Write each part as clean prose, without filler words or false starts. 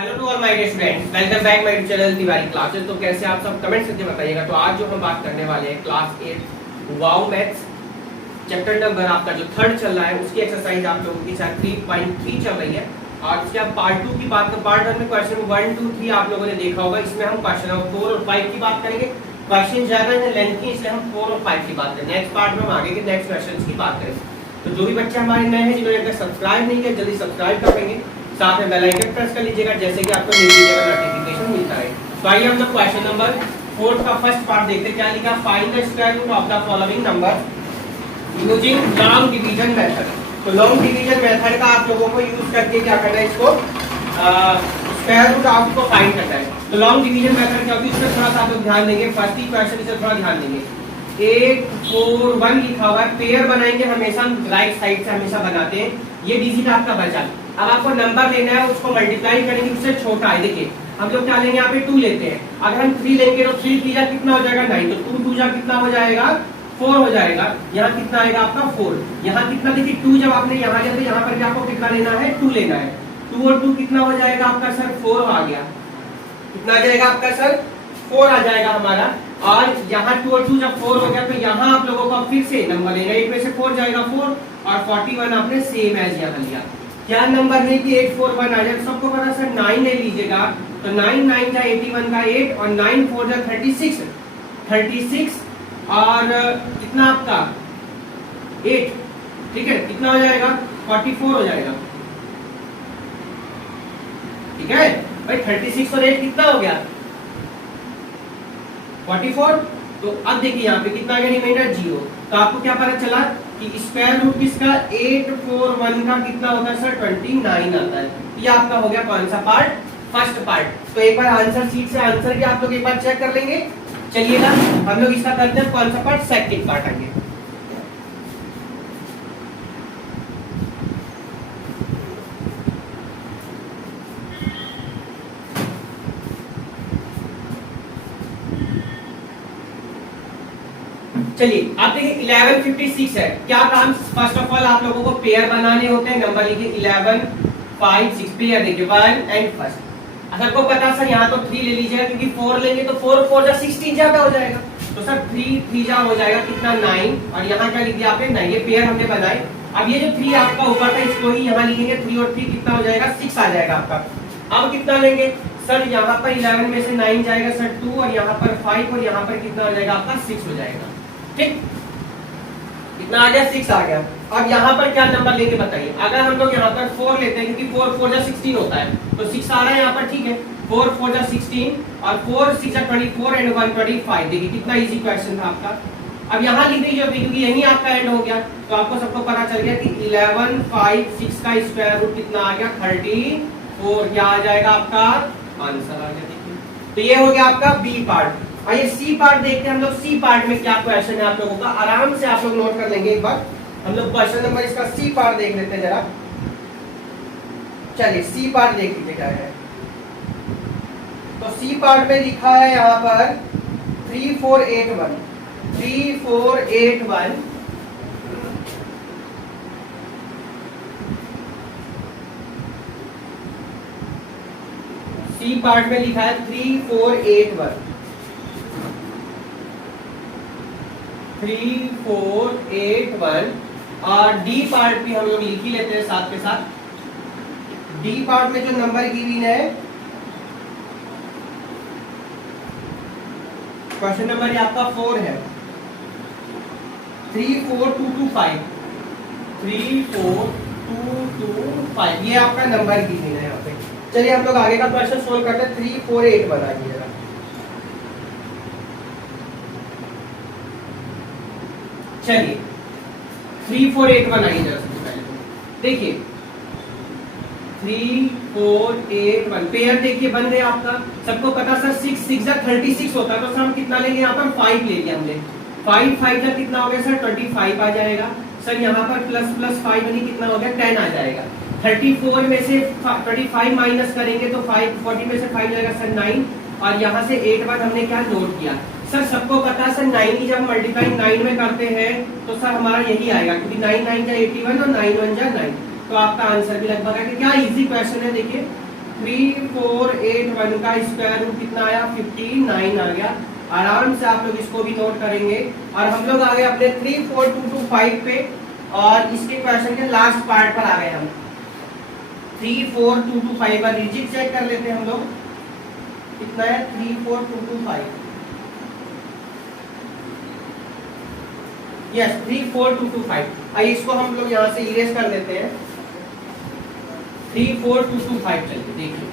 Hello to all my dear students, welcome back my channel Tiwari classes. तो कैसे आप सब कमेंट करके बताइएगा। तो आज जो हम बात करने वाले हैं class 8 wow maths chapter number आपका जो थर्ड चल रहा है उसकी एक्सरसाइज आप लोगों की शायद 3.3 चल रही है। और उसके बाद पार्ट 2 की बात तो पार्ट 1 में क्वेश्चन 1 2 3 आप लोगों ने देखा होगा। इसमें हम क्वेश्चन 4 और 5 की बात करेंगे। क्वेश्चन ज्यादा है लेंथी, इसलिए हम 4 और 5 की बात करेंगे। नेक्स्ट पार्ट में हम आगे के नेक्स्ट क्वेश्चंस की बात करेंगे। तो जो भी बच्चे हमारे नए हैं जिन्होंने अगर सब्सक्राइब नहीं किया जल्दी सब्सक्राइब कर लेंगे, साथ में बेल आइकन प्रेस कर लीजिएगा जैसे कि आपको न्यू वीडियो का नोटिफिकेशन मिलता है। तो आइए हम लोग क्वेश्चन नंबर 4 का फर्स्ट पार्ट देखते हैं। क्या लिखा, find the square root of the following number using long division method. तो लॉन्ग डिवीजन मेथड का आप लोगों को यूज करके क्या करना है, इसको स्क्वायर रूट आपको फाइंड करना है। तो लॉन्ग डिवीजन मेथड क्या होती है उसमें थोड़ा सा आप लोग ध्यान देंगे। फर्स्ट ही क्वेश्चन इसे थोड़ा ध्यान देंगे। 8 4 1 लिखा हुआ है, पेयर बनाएंगे हमेशा राइट साइड से हमेशा बनाते हैं। ये डिजिट आपका बचा। अब आपको नंबर लेना है, उसको मल्टीप्लाई करेंगे उससे छोटा है। देखिए हम लोग क्या लेंगे, यहाँ पे 2 लेते हैं। अगर हम 3 लेंगे तो 3 3 कितना हो जाएगा 9, तो 2 2 कितना हो जाएगा 4 हो जाएगा। यहाँ कितना आएगा आपका 4। यहाँ कितना, देखिए 2 जब आपने यहाँ लिया तो यहाँ पर भी आपको कितना लेना है 2 लेना है। 2 और 2 कितना हो जाएगा आपका सर 4 आ गया। कितना आ जाएगा आपका सर 4 आ जाएगा हमारा। और यहाँ 2 और 2 जब 4 हो गया तो यहाँ आप लोगों को फिर से नंबर लेना है। 8 में से 4 जाएगा 4 और 41 आपने सेम एज यहाँ लिया। क्या नंबर है कि 8 4 1 आ जाए। सबको पता सर 9 ले लीजिएगा तो 9 9 जा 81 का 8 और 9 4 जा 36 और कितना आपका 8, ठीक है। कितना हो जाएगा 44 हो जाएगा, ठीक है भाई। 36 और 8 कितना हो गया 44। तो अब देखिए यहाँ पे कितना गया रिमाइंडर 0। तो आपको क्या पता चला कि स्क्वायर रूट किसका 8 4 1 का कितना होता है सर 29 आता है। ये आपका हो गया कौन सा पार्ट, फर्स्ट पार्ट। तो एक बार आंसर शीट से आंसर भी आप लोग एक बार चेक कर लेंगे। चलिएगा हम लोग इसका करते हैं कौन सा पार्ट, सेकंड पार्ट आगे। चलिए आप देखिए 1156 है। क्या काम, फर्स्ट ऑफ ऑल आप लोगों को पेयर बनाने होते हैं। नंबर लिखिए 11 5 6 पेयर देखिए 1 एंड फर्स्ट। सबको पता सर यहाँ तो 3 ले लीजिएगा क्योंकि 4 लेंगे तो 4 4 जा 16 ज्यादा हो जाएगा। तो सर 3 3 जा हो जाएगा कितना 9 और यहाँ क्या लिख दिया आपने 9। ये पेयर हमने बनाए। अब ये जो 3 आपका ऊपर था इसको ही यहाँ लिखेंगे। 3 और 3 कितना हो जाएगा 6 आ जाएगा आपका। अब कितना लेंगे सर, यहाँ पर 11 में से 9 जाएगा सर 2 और यहाँ पर 5 और यहाँ पर कितना हो जाएगा आपका 6 हो जाएगा, ठीक। कितना आ गया 6 आ गया। अब यहाँ पर क्या नंबर लेंगे बताइए। अगर हम लोग यहाँ पर 4 लेते हैं क्योंकि 4 4 जा 16 होता है तो 6 आ रहा है यहाँ पर, ठीक है। 4 4 जा 16 और 4 6 जा 24 एंड 1 25। देखिए कितना इजी क्वेश्चन था आपका। अब यहाँ लिख दीजिए क्योंकि यही आपका एंड हो गया। तो आपको सबको पता चल गया कि 11 5 6 का स्क्वायर रूट कितना आ गया 34। क्या आ जाएगा आपका आंसर आ गया। तो ये हो गया आपका बी पार्ट। आइए सी पार्ट देखते हैं हम लोग। सी पार्ट में क्या क्वेश्चन है आप लोगों का, आराम से आप लोग नोट कर लेंगे एक बार। हम लोग क्वेश्चन नंबर इसका सी पार्ट देख लेते हैं जरा। चलिए सी पार्ट देख लीजिए क्या है। तो सी पार्ट में लिखा है यहाँ पर 3 4 8 1 3 4 8 1। सी पार्ट में लिखा है 3 4 8 1 3 4 8 1। और डी पार्ट भी हम लोग लिख ही लेते हैं साथ के साथ। डी पार्ट में जो नंबर गिवन है क्वेश्चन नंबर आपका 4 है 3 4 2 2 5 3 4 2 2 5। ये आपका नंबर गिवन है यहाँ पे। चलिए हम लोग आगे का क्वेश्चन सोल्व करते हैं। 3 4 8 1 आइए जरा। चलिए 3 4 8 1 आइए जरा। सबसे पहले तो देखिए 3 4 8 1 पेयर देखिए बन गया आपका। सबको पता सर 6 6 जा 36 होता है। तो सर हम कितना लेंगे यहाँ पर 5 ले लिया हमने। 5 5 जा कितना हो गया सर 25 आ जाएगा। सर यहाँ पर प्लस प्लस 5 यानी कितना हो गया 10 आ जाएगा। 34 में से 25 माइनस करेंगे तो 40 में से 5 जाएगा सर 9 और यहाँ से 8 1 हमने क्या नोट किया। सर सबको पता है सर 9 जब मल्टीप्लाई 9 में करते हैं तो सर हमारा यही आएगा क्योंकि 9 9 जा 81 और 9 1 जा 9। तो आपका आंसर भी लगभग है कि क्या इजी क्वेश्चन है। देखिए 3481 का स्क्वायर रूट कितना आया 59 आ गया। आराम से आप लोग इसको भी नोट करेंगे। और हम लोग आ गए अपने 34225 पे और इसके क्वेश्चन के लास्ट पार्ट पर आ गए हम। 34225 का डिजिट चेक कर लेते हैं हम लोग, कितना है 34225। यस 34225। आइए इसको हम लोग यहाँ से इरेज कर लेते हैं। 34225 चलिए देखिए,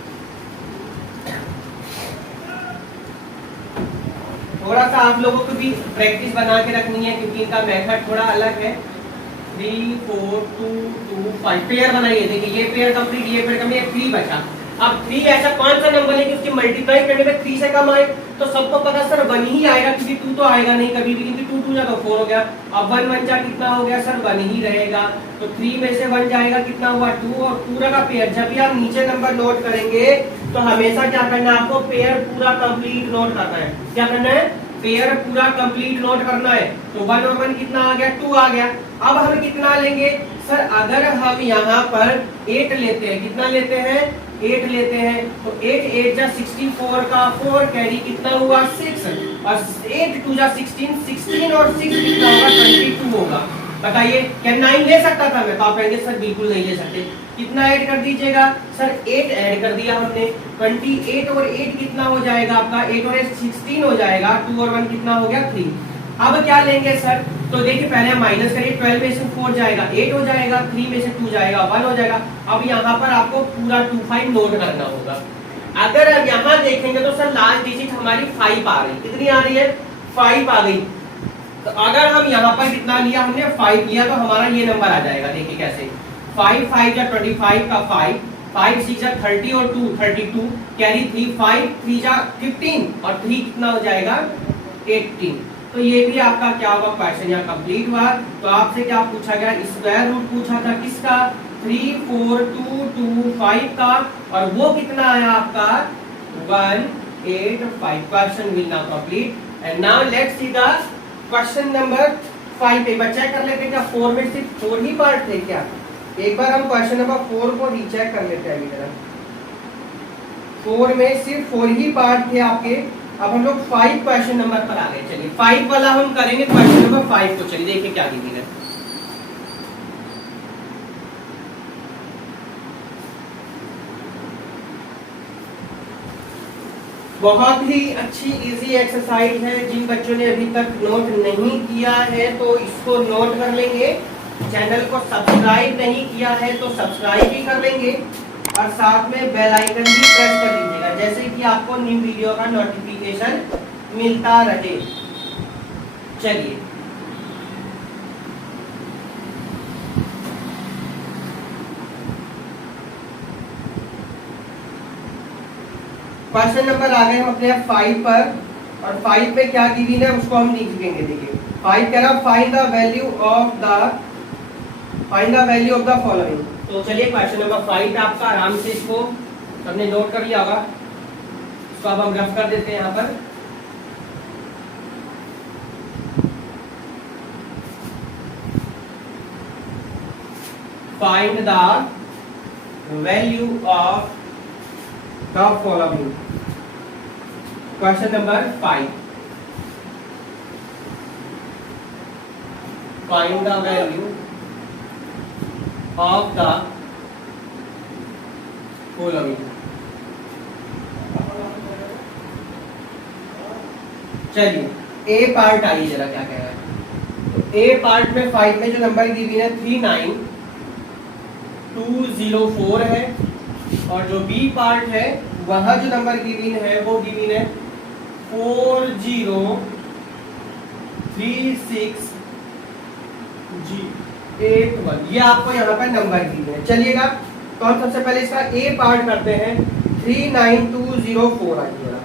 थोड़ा सा आप लोगों को भी प्रैक्टिस बना के रखनी है क्योंकि इनका मेथड थोड़ा अलग है। 34225 पेयर बनाइए। देखिए ये पेयर कंप्लीट, ये पेयर कंप्लीट, 3 बचा। अब 3 ऐसा कौन सा नंबर है कि उसकी मल्टीप्लाई करने में 3 से कम आए? तो सबको पता सर 1 ही आएगा क्योंकि 2 तो आएगा नहीं कभी भी, क्योंकि 2 2 जा तो 4 हो गया। अब 1 1 जा कितना हो गया सर 1 ही रहेगा। तो 3 में से 1 जाएगा कितना हुआ 2 और पूरा का पेयर। जब भी आप नीचे नंबर नोट करेंगे तो हमेशा क्या करना है आपको, पेयर पूरा कंप्लीट नोट करना है। क्या करना है, पेयर पूरा कंप्लीट नोट करना है। तो 1 और 1 कितना आ गया 2 आ गया। अब हम कितना लेंगे सर, अगर हम यहाँ पर 8 लेते हैं, कितना लेते हैं 8 लेते हैं, तो 8 8 जा 64 का 4 कैरी कितना हुआ 6 और 8 2 जा 16, 16 और 6 कितना होगा 22 होगा। बताइए क्या 9 ले सकता था मैं? तो आप कहेंगे सर बिल्कुल नहीं ले सकते। कितना ऐड कर दीजिएगा सर, 8 ऐड कर दिया हमने। 28 और 8 कितना हो जाएगा आपका, 8 और 8 16 हो जाएगा। 2 और 1 कितना हो गया 3। अब क्या लेंगे सर, तो देखिए पहले हम माइनस करिए। 12 में से 4 जाएगा 8 हो जाएगा, 3 में से 2 जाएगा 1 हो जाएगा। अब यहाँ पर आपको पूरा 25 नोट करना होगा। अगर अब यहाँ देखेंगे तो सर लास्ट डिजिट हमारी 5 आ रही, कितनी आ रही है 5 आ गई। तो अगर हम यहाँ पर कितना लिया हमने 5 लिया, तो हमारा ये नंबर आ जाएगा। देखिए कैसे, 5 5 जा 25 का 5, 5 6 जा 30 और 2 32 कैरी 3, 5 3 जा 15 और 3 कितना हो जाएगा 18। तो ये भी आपका क्या होगा, क्वेश्चन यहाँ कंप्लीट हुआ। तो आपसे क्या पूछा गया, स्क्वायर रूट पूछा था किसका 34225 का, और वो कितना आया आपका 185। Question will now complete. And now let's see the question number 5। एक बार चेक कर लेते हैं क्या 4 में सिर्फ 4 ही पार्ट थे क्या? एक बार हम क्वेश्चन नंबर 4 को रीचेक कर लेते हैं अभी तरह। 4 में सिर्फ 4 ही पार्ट थे आपके। अब हम लोग 5 क्वेश्चन नंबर पर आ गए। चलिए 5 वाला हम करेंगे क्वेश्चन नंबर 5 को। चलिए देखिए क्या दी है। बहुत ही अच्छी इजी एक्सरसाइज है। जिन बच्चों ने अभी तक नोट नहीं किया है तो इसको नोट कर लेंगे। चैनल को सब्सक्राइब नहीं किया है तो सब्सक्राइब भी कर लेंगे और साथ में बेल आइकन भी प्रेस कर दीजिएगा, जैसे कि आपको न्यू वीडियो का नोटिफिकेशन मिलता रहे। चलिए क्वेश्चन नंबर आ गए हम अपने 5 पर, और 5 पे क्या दी हुई है उसको हम लिखेंगे। देखिए 5 कह रहा find the value of the following. तो चलिए क्वेश्चन नंबर 5 पे आपका आराम से इसको सबने नोट कर लिया होगा। इसको अब हम रफ कर देते हैं यहाँ पर। Find the value of the following. Question number 5, find the value of the following. चलिए ए पार्ट आइए जरा क्या कह रहा है। तो ए पार्ट में 5 में जो नंबर दी हुई है 39204 है, और जो बी पार्ट है वहां जो नंबर गिवन है वो गिवन है 4036G81। ये आपको यहाँ पर नंबर गिवन है। चलिएगा तो हम सबसे पहले इसका ए पार्ट करते हैं। 39204 आइए जरा।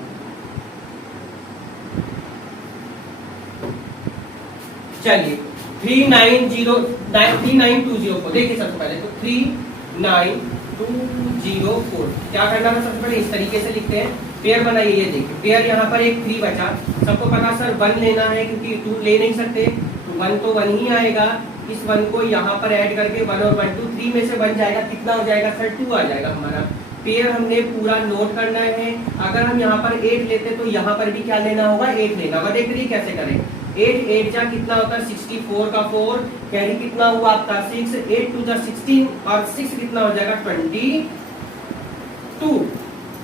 चलिए 39204 देखिए सबसे पहले तो 39204 क्या करना है, सबसे पहले इस तरीके से लिखते हैं। पेयर बनाइए। ये देखिए पेयर यहाँ पर एक 3 बचा। सबको पता सर 1 लेना है क्योंकि 2 ले नहीं सकते, तो 1 तो 1 ही आएगा। इस 1 को यहाँ पर ऐड करके 1 और 1 2 3 में से 1 जाएगा, कितना हो जाएगा सर 2 आ जाएगा हमारा। पेयर हमने पूरा नोट करना है। अगर हम यहाँ पर 8 लेते तो यहाँ पर भी क्या लेना होगा, 8 लेना होगा। देखिए कैसे करें, 8 8 जा कितना होता है 64 का 4, कैरी कितना हुआ आपका 6, 8 2 जा 16 और 6 कितना हो जाएगा 22।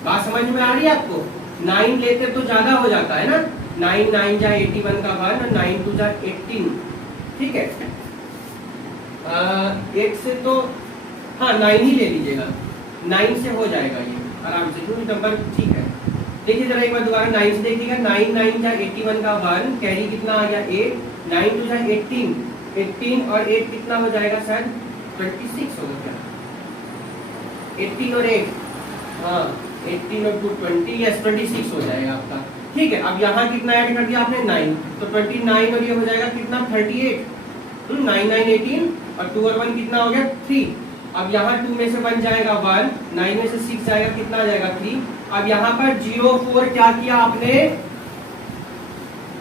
बात समझ में आ रही है आपको? 9 लेते तो ज्यादा हो जाता है ना, 9 9 जा 81 का 1 और 9 2 जा 18, ठीक है। 8 से तो हाँ 9 ही ले लीजिएगा, 9 से हो जाएगा ये आराम से, क्योंकि नंबर ठीक है। देखिए जरा एक बार दोबारा 9 से देखिएगा, 9 9 जा 81 का 1, कैरी कितना आ गया 8, 9 2 जा 18, 18 और 8 कितना हो जाएगा शायद 26 होगा क्या, 18 और 8 हाँ 18 और 2 20, यस 26 हो जाएगा आपका, ठीक है। अब यहाँ कितना ऐड कर दिया आपने 9, तो 29 और ये हो जाएगा कितना 38, 9 9 18 और 2 और 1 कितना हो गया 3। अब यहाँ 2 में से 1 जाएगा 1, 9 में से 6 जाएगा कितना आ जाएगा 3। अब यहाँ पर 0 4 क्या किया आपने,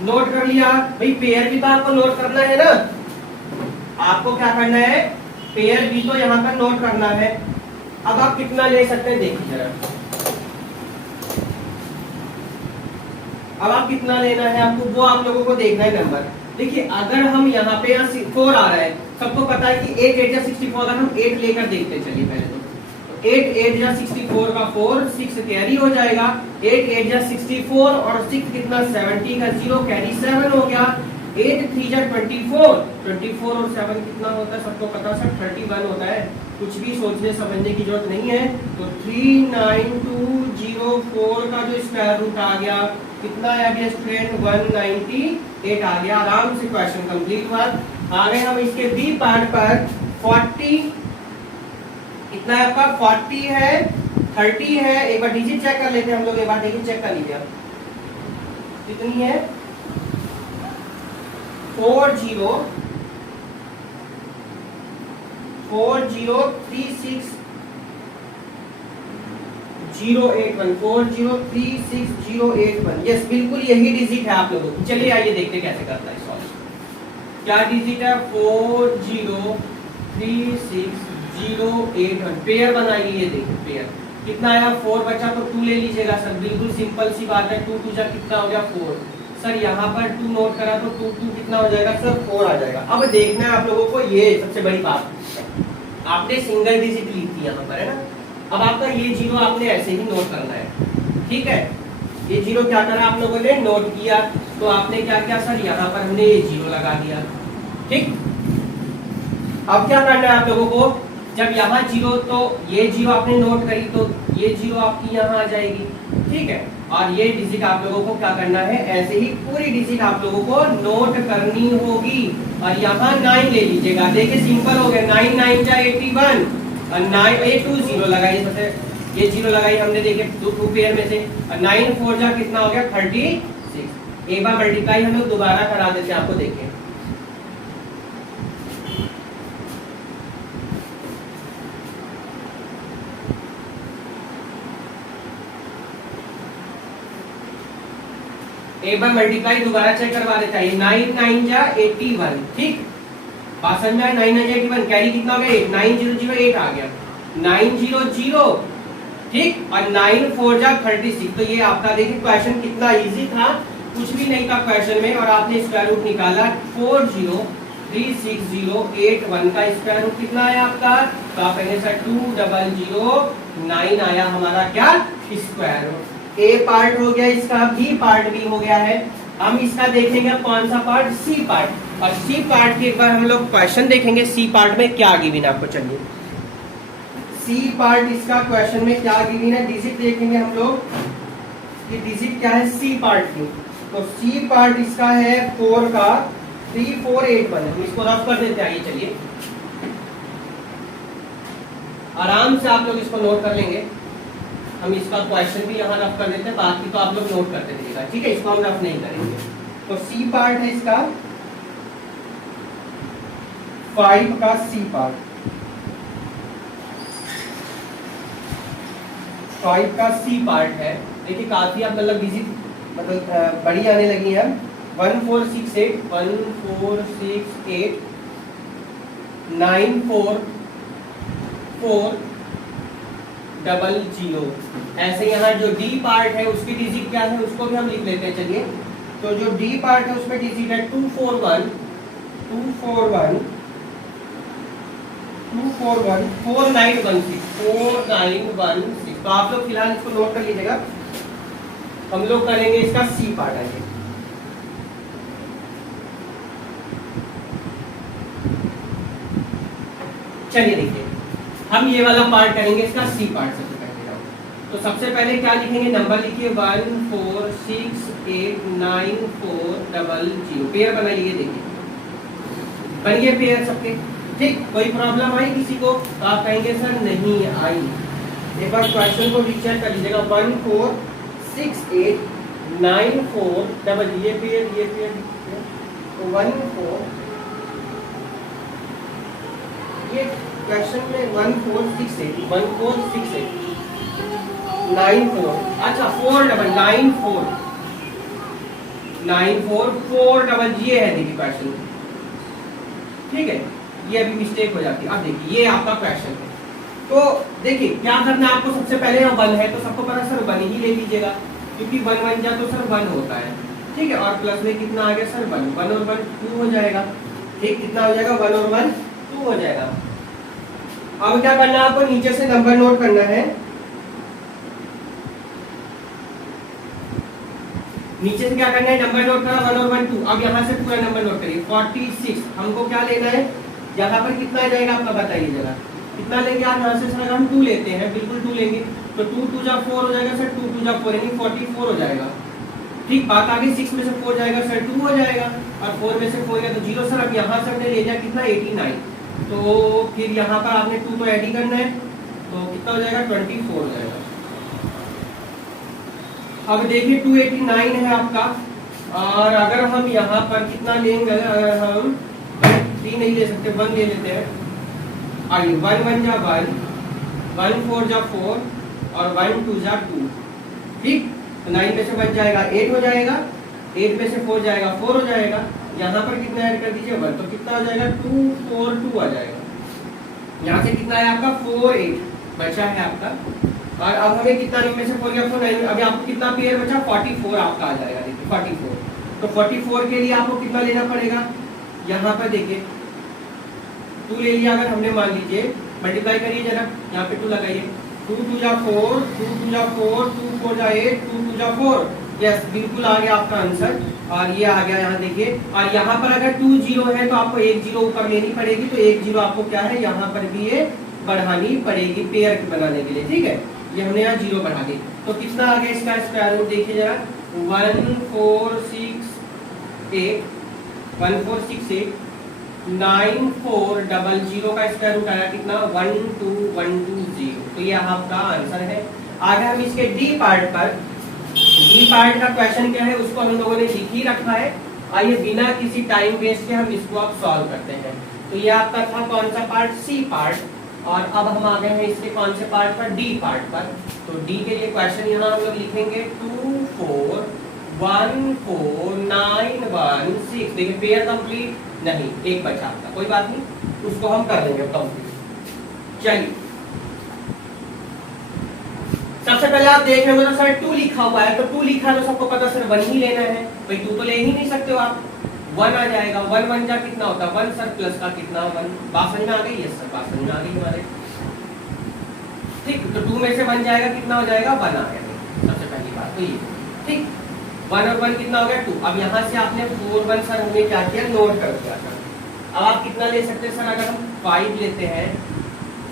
नोट कर लिया। भाई पेयर भी तो आपको नोट करना है ना, आपको क्या करना है, पेयर भी तो यहाँ पर नोट करना है। अब आप कितना ले सकते हैं देखिए जरा, अब आप कितना लेना है आपको वो आप लोगों को देखना है नंबर। देखिए अगर हम यहाँ पे 4 आ रहा है, सबको पता है कि 8 8 जा 64, अगर हम 8 लेकर देखते चलिए पहले तो 8 8 जा 64 का 4, 6 कैरी हो जाएगा, 8 8 जा 64 और 6 कितना 70 का 0 कैरी 7 हो गया, 8 3 जा 24, 24 और 7 कितना होता है सबको पता है 31 होता है, कुछ भी सोचने समझने की जरूरत नहीं है। तो 39204 का जो स्क्वायर रूट आ गया कितना आ गया स्टूडेंट 198 आ गया। आराम से क्वेश्चन कंप्लीट हुआ। आगे हम इसके बी पार्ट पर 40 कितना है आपका 40 है 30 है, एक बार डिजिट चेक कर लेते हैं हम लोग, एक बार देखिए चेक कर लीजिए आप कितनी है 4036081 यस बिल्कुल यही डिजिट है आप लोगों को। चलिए आइए देखते कैसे करता है सॉल्व। क्या डिजिट है 4036081, पेयर बनाइए। ये देखिए पेयर कितना आया 4 बचा तो 2 ले लीजिएगा सर, बिल्कुल सिंपल सी बात है। 2 2 जा कितना हो गया 4 सर, यहाँ पर 2 नोट करा तो 2 2 कितना हो जाएगा सर 4 आ जाएगा। अब देखना है आप लोगों को, ये सबसे बड़ी बात आपने सिंगल डिजिट ली थी यहाँ पर है ना, अब आपका ये 0 आपने ऐसे ही नोट करना है, ठीक है। ये 0 क्या करा आप लोगों ने नोट किया, तो आपने क्या किया सर यहाँ पर हमने ये 0 लगा दिया, ठीक। अब क्या करना है आप लोगों को, जब यहाँ 0 तो ये 0 आपने नोट करी तो ये 0 आपकी यहाँ आ जाएगी, ठीक है। और ये डिजिट आप लोगों को क्या करना है, ऐसे ही पूरी डिजिट आप लोगों को नोट करनी होगी। और यहाँ 9 ले लीजिएगा, देखिए सिंपल हो गया 9 9 जा 81 और 9 2 0 लगाइए, सबसे ये 0 लगाई हमने देखिए 2 पेयर में से, और 9 4 जा कितना हो गया 36। एक बार मल्टीप्लाई हम लोग दोबारा करा देते हैं आपको, देखिए एक बार मल्टीप्लाई दोबारा चेक करवा देता है। 9 9 जा 81, ठीक। बात समझ में आया, 9 9 जा 81 कैरी कितना हो गया 8, 9008 आ गया 900, ठीक। और 9 4 जा 36, तो ये आपका देखिए क्वेश्चन कितना इजी था, कुछ भी नहीं था क्वेश्चन में, और आपने स्क्वायर रूट निकाला 4036081 का स्क्वायर रूट कितना आया आपका, तो आप पहले से 2009 आया हमारा क्या स्क्वायर रूट। ए पार्ट हो गया इसका, बी पार्ट भी हो गया है। हम इसका देखेंगे कौन सा पार्ट, सी पार्ट। और सी पार्ट के एक बार हम लोग क्वेश्चन देखेंगे सी पार्ट में क्या गिवन आपको। चलिए सी पार्ट इसका क्वेश्चन में क्या गिवन है, डिजिट देखेंगे हम लोग कि डिजिट क्या है सी पार्ट की। तो सी पार्ट इसका है 4 का 3481, हम इसको रफ कर देते हैं। आइए चलिए आराम से आप लोग इसको नोट कर लेंगे, हम इसका क्वेश्चन भी यहाँ रफ कर देते हैं, बाकी तो आप लोग नोट करते रहिएगा, ठीक है। इसको हम रफ नहीं करेंगे। तो सी पार्ट है इसका 5 का सी पार्ट, 5 का सी पार्ट है। देखिए काफी आप मतलब डिजिट मतलब बड़ी आने लगी है। 1468 944 डबल जीरो। ऐसे यहाँ जो डी पार्ट है उसकी डिजिट क्या है उसको भी हम लिख लेते हैं। चलिए, तो जो डी पार्ट है उसमें डिजिट है 241 241 241 4916 4916। तो आप लोग फिलहाल इसको नोट कर लीजिएगा। हम लोग करेंगे इसका सी पार्ट आगे। चलिए देखिए, हम ये वाला पार्ट करेंगे इसका सी पार्ट सबसे पहले। तो सबसे पहले क्या लिखेंगे, नंबर लिखिए 1468940। पेयर बनाइए, देखिए बन गए पेयर सबके। ठीक, कोई प्रॉब्लम आई किसी को तो आप कहेंगे सर नहीं आई। एक बार क्वेश्चन को रीचेक कर लीजिएगा। 1468940 ये पेयर तो 14 ये क्वेश्चन में 1468 94। अच्छा 49944 ये है देखिए क्वेश्चन। ठीक है, ये अभी मिस्टेक हो जाती है। अब देखिए ये आपका क्वेश्चन है। तो देखिए क्या करना है आपको, सबसे पहले यहाँ 1 है तो सबको पता सर 1 ही ले लीजिएगा, क्योंकि 1 1 जा तो सर 1 होता है। ठीक है, और प्लस में कितना आ गया सर 1 1 और 1 2 हो जाएगा। ठीक, कितना हो जाएगा 1 और 1 2 हो जाएगा। अब क्या करना है आपको, नीचे से नंबर नोट करना है। नीचे से क्या करना है, नंबर नोट करा 1 और 1 2। अब यहाँ से पूरा नंबर नोट करिए 46। हमको क्या लेना है, यहाँ पर कितना आ जाएगा आपका बताइए जरा, कितना लेंगे आप यहाँ से। सर हम 2 लेते हैं, बिल्कुल 2 लेंगे तो 2 2 जा 4 हो जाएगा सर, 2 2 जा 4 यानी 44 हो जाएगा। ठीक, बात आगे 6 में से 4 जाएगा सर 2 हो जाएगा, और 4 में से 4 गया तो 0 सर। अब यहाँ से हमने ले लिया कितना 89, तो फिर यहाँ पर आपने 2 तो ऐड ही करना है, तो कितना हो जाएगा 24 हो जाएगा। अब देखिए 289 है आपका, और अगर हम यहाँ पर कितना लेंगे, अगर हम 3 नहीं ले सकते 1 ले लेते हैं। आइए 1 1 जा 1 1 4 जा 4 और 1 2 जा 2। ठीक, तो 9 में से बच जाएगा 8 हो जाएगा, 8 में से 4 जाएगा 4 हो जाएगा। यहाँ पर कितना ऐड कर दीजिए 1, तो कितना हो जाएगा 2 4 2 आ जाएगा। यहाँ से कितना है आपका 4 8 बचा है आपका। और अब हमें कितना 9 में से 4 गया 4 9, अभी आपको कितना पेयर बचा 44 आपका आ जाएगा। देखिए 44, तो 44 के लिए आपको कितना लेना पड़ेगा, यहाँ पर देखिए 2 ले लिया। अगर हमने मान लीजिए मल्टीप्लाई करिए जरा, यहाँ पे 2 लगाइए। 2 2 जा 4 2 2 जा 4 2 4 जा 8 2 2 जा 4। यस, बिल्कुल आ गया आपका आंसर। और ये आ गया यहाँ देखिए। और यहाँ पर अगर 2 0 है तो आपको 1 0 ऊपर लेनी पड़ेगी, तो 1 0 आपको क्या है यहाँ पर भी ये बढ़ानी पड़ेगी पेयर बनाने के लिए। ठीक है, ये हमने यहाँ 0 बढ़ा दी, तो कितना आ गया इसका स्क्वायर रूट देखिए जरा 1468 9400 का स्क्वायर रूट आया कितना 12120। तो ये आपका आंसर है। आगे हम इसके डी पार्ट पर, डी पार्ट का क्वेश्चन क्या है उसको हम लोगों ने लिख ही रखा है। आइए बिना किसी टाइम वेस्ट के हम इसको अब सॉल्व करते हैं। तो ये आपका था कौन सा पार्ट, सी पार्ट। और अब हम आ गए हैं इसके कौन से पार्ट पर, डी पार्ट पर। तो डी के लिए क्वेश्चन यहाँ हम लोग लिखेंगे 24149116। देखिए पेयर कंप्लीट नहीं, एक बचा आपका, कोई बात नहीं, उसको हम कर लेंगे कंप्लीट। चलिए सबसे पहले आप देख रहे हो तो सर 2 लिखा हुआ है, तो 2 लिखा है तो सबको पता सर 1 ही लेना है। भाई 2 तो ले ही नहीं सकते हो आप, 1 आ जाएगा। 1 1 जा कितना होता है 1 सर, प्लस का कितना 1। बात समझ में आ गई? यस सर, बात समझ में आ गई हमारे। ठीक, तो 2 में से 1 जाएगा कितना हो जाएगा 1 आ गया सबसे पहली बात तो ये। ठीक, 1 और 1 कितना हो गया 2। अब यहाँ से आपने 4 1 सर हमने क्या किया नोट कर दिया सर। अब आप कितना ले सकते हैं सर, अगर हम 5 लेते हैं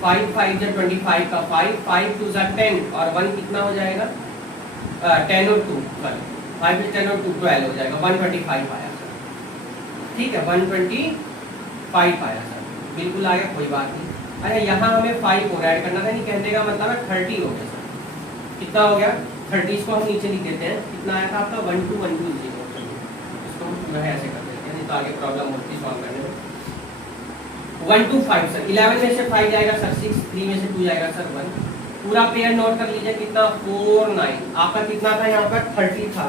5 5 जा 25 का 5 5 2 जा 10 और 1 कितना हो जाएगा 10 और 2 सॉरी 5 10 और 2 12 हो जाएगा 125 आया सर। ठीक है 125 आया सर, बिल्कुल आ गया, कोई बात नहीं। अरे यहाँ हमें 5 और ऐड करना था, नहीं कहने का मतलब है 30 हो गया सर। कितना हो गया 30, इसको हम नीचे लिख देते हैं। कितना आया था आपका 12120। इसको हम पूरा ऐसे कर देते हैं, नहीं तो आगे प्रॉब्लम होती है सॉल्व करने में। 125 सर, 11 में से 5 जाएगा सर 6, 3 में से 2 जाएगा सर 1। पूरा पेयर नोट कर लीजिए कितना 4 9। आपका कितना था यहाँ पर 30 था,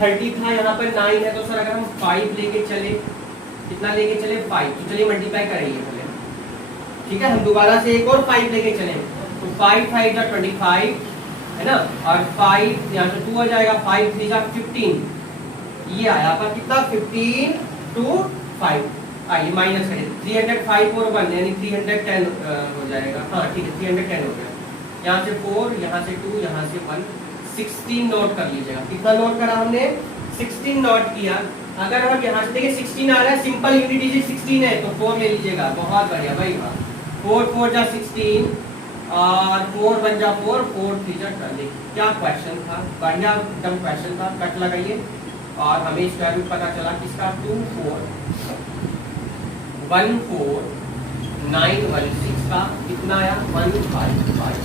30 था यहाँ पर 9 है, तो सर अगर हम 5 लेके चले, कितना लेके चले 5, तो चलिए मल्टीप्लाई करेंगे पहले। ठीक है, हम दोबारा से एक और 5 लेके चले, तो 5 5 जा 25 है ना, और 5 यहाँ से 2 हो जाएगा, 5 3 जा 15, ये आया आपका कितना 15 to 5। आइए माइनस करें, 305 और 1 यानी 310 हो जाएगा। हाँ ठीक है 310 हो गया। यहाँ से 4, यहाँ से 2, यहाँ से 1, 16 नोट कर लीजिएगा। कितना नोट करा हमने? 16 नोट किया। अगर हम यहाँ से देखिए 16 आ रहा है, सिंपल यूनिट डिजिट 16 है, तो 4 ले लीजिएगा। बहुत बढ़िया भाई, 4 4 जा 16 और 4 1 जा 4, 4 3 जा 20। क्या क्वेश्चन था, बढ़िया एकदम क्वेश्चन था। कट लगाइए और हमें स्क्वायर रूट पता चला किसका, 2 4 1 4 9 1 6 का कितना आया 1 5 5।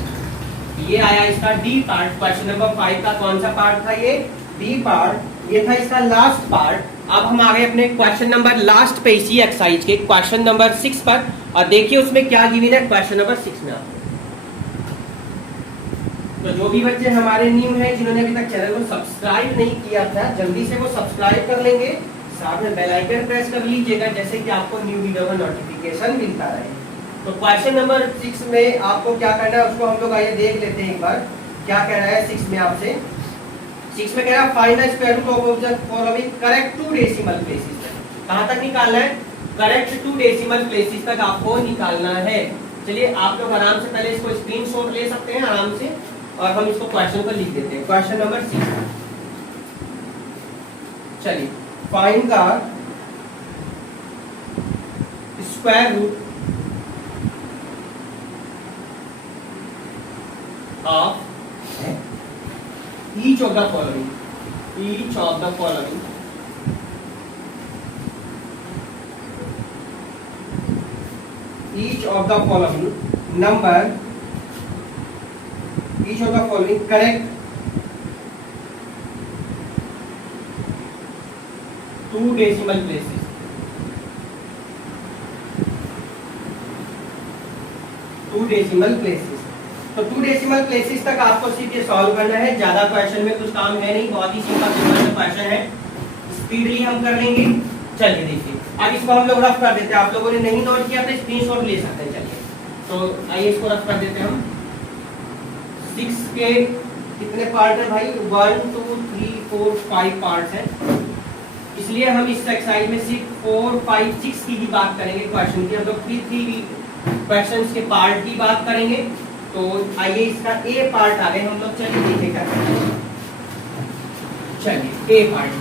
ये आया इसका डी पार्ट। क्वेश्चन नंबर 5 का कौन सा पार्ट था ये? D part. ये था इसका लास्ट पार्ट। अब हम आ गए अपने क्वेश्चन नंबर लास्ट पे इसी एक्सरसाइज के क्वेश्चन नंबर 6 पर, और देखिए उसमें क्या गिवन है क्वेश्चन नंबर 6 में आपको। तो जो भी बच्चे हमारे न्यू हैं, जिन्होंने अभी तक चैनल को सब्सक्राइब नहीं किया था, जल्दी से वो सब्सक्राइब कर लेंगे, साथ में बेल आइकन प्रेस कर लीजिएगा, जैसे कि आपको न्यू वीडियो का नोटिफिकेशन मिलता रहे। तो क्वेश्चन नंबर 6 में आपको क्या करना है उसको हम लोग आइए देख लेते हैं एक बार। क्या कह रहा है 6 में आपसे? 6 में कह रहा है find the square root of the following correct 2 decimal places तक। कहां तक निकालना है? करेक्ट 2 डेसिमल प्लेसेस तक आपको निकालना है। चलिए आप लोग आराम से पहले इसको स्क्रीनशॉट ले सकते हैं आराम से, और हम इसको क्वेश्चन पर लिख देते हैं। क्वेश्चन नंबर 6, चलिए find the square root of each of the following, each of the following number, each of the following correct 2 decimal places। 2 decimal places। तो 2 डेसिमल प्लेसेस तक आपको सिर्फ ये सॉल्व करना है। ज्यादा क्वेश्चन में कुछ काम है नहीं, बहुत ही सिंपल क्वेश्चन है, स्पीडली हम कर लेंगे। चलिए देखिए अब इसको हम लोग रफ कर देते हैं। आप लोगों ने नहीं नोट किया तो स्क्रीनशॉट ले सकते हैं। चलिए तो आइए इसको रफ कर देते हैं हम। 6 के कितने पार्ट है भाई? 1 2 3 4 5 पार्ट है, इसलिए हम इस एक्सरसाइज में सिर्फ 4 5 6 की भी बात करेंगे। क्वेश्चन की हम लोग 3 क्वेश्चन के पार्ट की बात करेंगे। तो आइए इसका ए पार्ट आ गए हम लोग। चलिए देखिए क्या करते हैं। चलिए ए पार्ट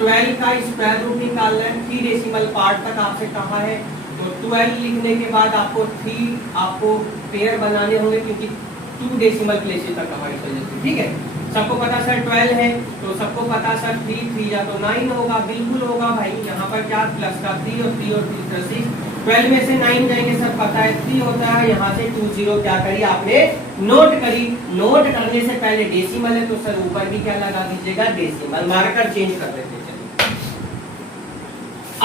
12 का स्क्वायर रूट निकालना है। 3 डेसिमल पार्ट तक आपसे कहा है, तो 12 लिखने के बाद आपको 3 आपको पेयर बनाने होंगे, क्योंकि 2 डेसिमल प्लेसेस तक कहा है। ठीक है, सबको पता सर 12 है, तो सबको पता सर 3 3 या तो 9 होगा, बिल्कुल होगा भाई। यहाँ पर क्या प्लस का 3 और 3 और 3 प्लस 6, 12 में से 9 जाएंगे सर पता है 3 होता है। यहाँ से 2 0 क्या करी आपने नोट करी। नोट करने से पहले डेसिमल है तो सर ऊपर भी क्या लगा दीजिएगा डेसिमल, मार्कर चेंज कर देते।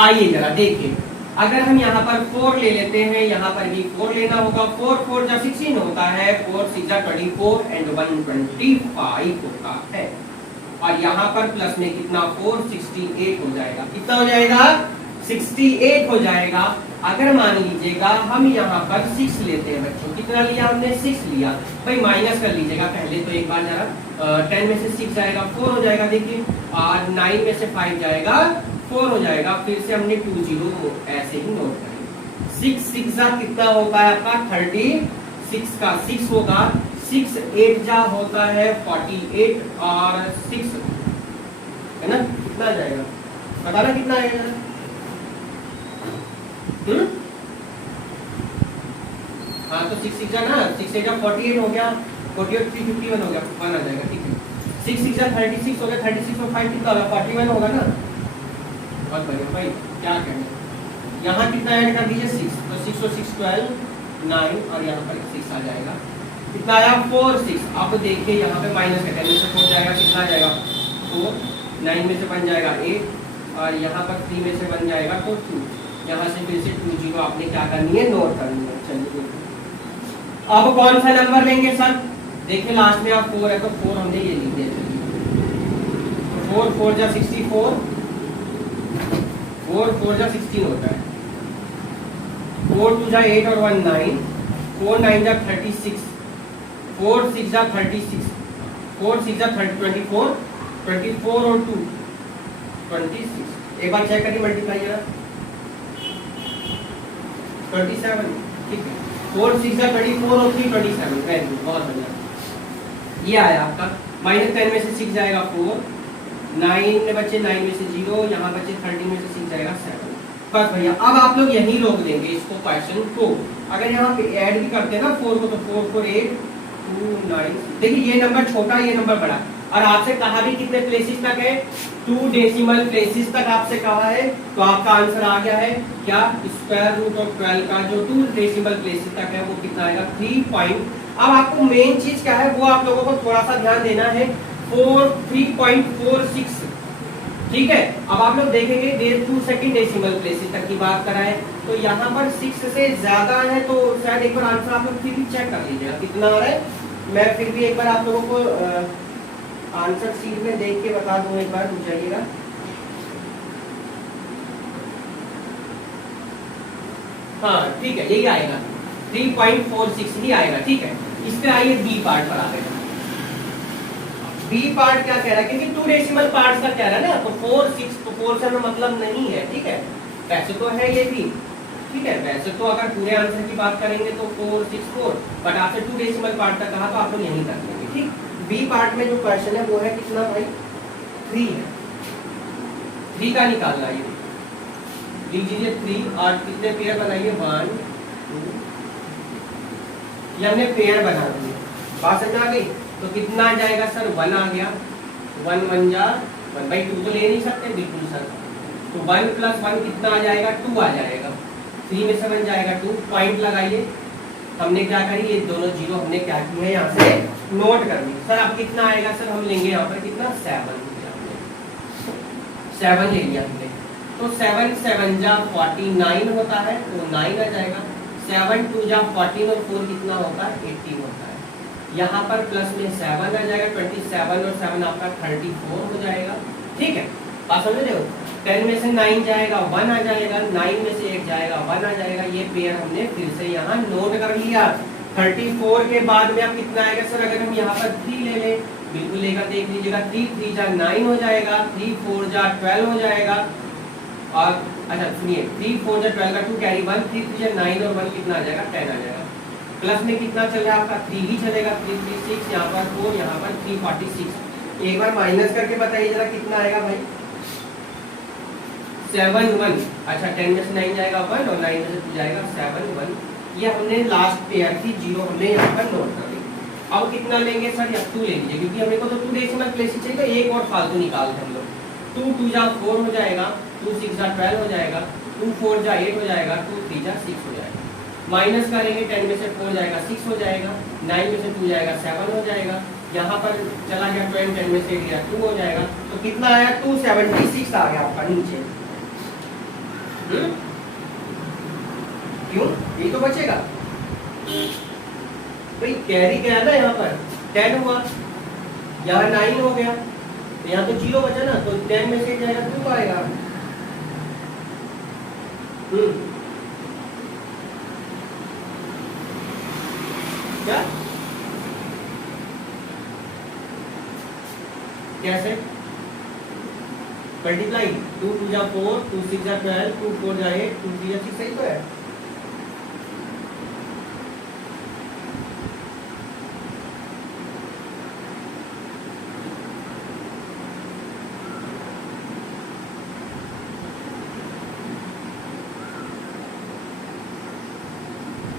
आइए जरा देखिए, अगर हम यहाँ पर 4 ले लेते हैं, यहाँ पर भी 4 लेना होगा। 4 4 जा 16 होता है, 4 6 जा 24 एंड 1 25 होता है। और यहाँ पर प्लस में कितना 4 68 हो जाएगा। कितना हो जाएगा? 68 हो जाएगा। अगर मान लीजिएगा हम यहाँ पर 6 लेते हैं बच्चों, कितना लिया हमने? 6 लिया भाई। माइनस कर लीजिएगा पहले तो एक बार जरा। 10 में से 6 जाएगा 4 हो जाएगा देखिए, और 9 में से 5 जाएगा 4 हो जाएगा। फिर से हमने 2 0 ऐसे ही नोट करेंगे। 6 6 जा कितना होता है आपका 36 का 6 होगा। 6 8 जा होता है 48 और 6 है ना, कितना जाएगा बताना, कितना आएगा? हाँ तो 6 6 जा ना, 6 8 जा 48 हो गया, 48 351 हो गया, 1 आ जाएगा। ठीक है, 6 6 जा 36 हो गया, 36 और 5 कितना होगा 41 होगा ना। बहुत बढ़िया भाई, क्या करना यहाँ कितना ऐड कर दीजिए 6, तो 6 और 6 12 9 और यहाँ पर 6 आ जाएगा। कितना आया 4 6। अब देखिए यहाँ पे माइनस का 10 में से 4 जाएगा, कितना जाएगा 4, 9 में से बन जाएगा 8 और यहाँ पर 3 में से बन जाएगा तो 2। यहाँ से फिर से 2 0 आपने क्या करनी है नोट करनी है। चलिए अब कौन सा नंबर लेंगे सर? देखिए लास्ट में आप 4 है तो 4 हमने ये लिख दिया। चलिए 4 4 जा 64, 4 4 जा 16 होता है, 4 2 जा 8 और 1 9, 4 9 जा 36, 4 6 जा 36, 4 6 जा 24, 24 और 2 26। एक बार चेक करिए मल्टीप्लाई जरा, 27, ठीक है। 4 6 जा 24 और 3 27, वेरी गुड, बहुत बढ़िया। ये आया आपका। -10 में से 6 जाएगा 4, 9 में बचे 9 में से 0, यहाँ बचे 13 में से 6 जाएगा 7। बस भैया, अब आप लोग यही रोक देंगे इसको क्वेश्चन को। अगर यहाँ पे ऐड भी करते हैं ना 4 को, तो 4 4 8 2 9। देखिए ये नंबर छोटा, ये नंबर बड़ा, और आपसे कहा भी कितने प्लेसेस तक है, 2 डेसिमल प्लेसेस तक आपसे कहा है। तो आपका आंसर आ गया है क्या, स्क्वायर रूट ऑफ 12 का जो 2 डेसिमल प्लेसेस तक है वो कितना आएगा, 3 पॉइंट। अब आपको मेन चीज क्या है वो आप लोगों को थोड़ा सा ध्यान देना है, 3.46, ठीक है। अब आप लोग देखेंगे 2 सेकंड डेसिमल प्लेसेस तक की बात करा है, तो यहाँ पर 6 से ज्यादा है, तो शायद एक बार आंसर आप लोग फिर भी चेक कर लीजिएगा कितना आ रहा है। मैं फिर भी एक बार आप लोगों को आंसर शीट में देख के बता दूं, एक बार रुक जाइएगा। हाँ ठीक है, यही आएगा, 3.46 ही आएगा, ठीक है। इस पे आइए बी पार्ट पर आ गए। बी पार्ट क्या कह रहा है, क्योंकि 2 डेसिमल पार्ट्स का कह रहा है ना, तो 4 6 तो 4 से हमें मतलब नहीं है, ठीक है। वैसे तो है ये भी, ठीक है। वैसे तो अगर पूरे आंसर की बात करेंगे तो 4 6 4, बट आपसे 2 डेसिमल पार्ट तक कहा तो आप लोग यही कर लेंगे, ठीक। बी पार्ट में जो क्वेश्चन है वो है कितना भाई, 3 है। 3 का निकालना है, लीजिए 3, और कितने पेयर बनाइए, 1 2, ये हमने पेयर बना दिए, बात समझ आ गई। तो कितना आ जाएगा सर, 1 आ गया, 1 1 जा 1 भाई 2 तो ले नहीं सकते, बिल्कुल सर। तो 1 + 1 कितना आ जाएगा, 2 आ जाएगा। 3 में से 1 जाएगा 2, पॉइंट लगाइए। हमने क्या करी, ये दोनों जीरो हमने क्या किया है, यहाँ से नोट कर दी। सर अब कितना आएगा, सर हम लेंगे यहाँ पर कितना, 7 ले लिया हमने। तो 7 7 जा 49 होता है, तो 9 आ जाएगा। 7 2 जा 14 और 4 कितना होता है, 18 होता है। यहाँ पर प्लस में 7 आ जाएगा, 27 और 7 आपका 34 हो जाएगा, ठीक है। बात समझ रहे हो। 10 में से 9 जाएगा 1 आ जाएगा, 9 में से 1 जाएगा 1 आ जाएगा। ये पेयर हमने फिर से यहाँ नोट कर लिया। 34 के बाद में अब कितना आएगा सर, अगर हम यहाँ पर 3 ले लें, बिल्कुल लेकर देख लीजिएगा, 3 3 जा 9 हो जाएगा, 3 4 जा 12 हो जाएगा। और अच्छा सुनिए, 3 4 जा 12 का 2 कैरी 1, 3 3 जा 9 और 1 कितना आ जाएगा, 10 आ जाएगा। प्लस में कितना चल रहा है आपका, 3 ही चलेगा, 3 3 6, यहाँ पर 4, यहाँ पर 346। एक बार माइनस करके बताइए जरा कितना आएगा भाई, 7 1। अच्छा 10 में से 9 जाएगा 1 और 9 में से 2 जाएगा 7 1। ये हमने लास्ट पेयर की जीरो हमने यहाँ पर नोट कर ली। अब कितना लेंगे सर, या 2 ले लीजिए, क्योंकि हमें को तो 2 डेसिमल प्लेसेस चाहिए, तो एक और फालतू निकाल दें हम लोग। 2 2 जा 4 हो जाएगा, 2 6 जा 12 हो जाएगा, 2 4 जा 8 हो जाएगा, 2 3 जा 6 हो जाएगा। माइनस करेंगे, 10 में से 4 जाएगा 6 हो जाएगा, 9 में से 2 जाएगा 7 हो जाएगा। यहाँ पर चला गया 12, 10 में से 8 गया 2 हो जाएगा। तो कितना आया, 276 आ गया आपका नीचे। क्यों, ये तो बचेगा भाई, कैरी गया ना, यहाँ पर 10 हुआ, यहाँ 9 हो गया, तो यहाँ तो 0 बचा ना, तो 10 में से जाएगा 2 आएगा। क्या कैसे मल्टीप्लाई, 2 2 जा 4, 2 6 जा 12, 2 4 जा 8, 2 3 जा 6, सही तो है।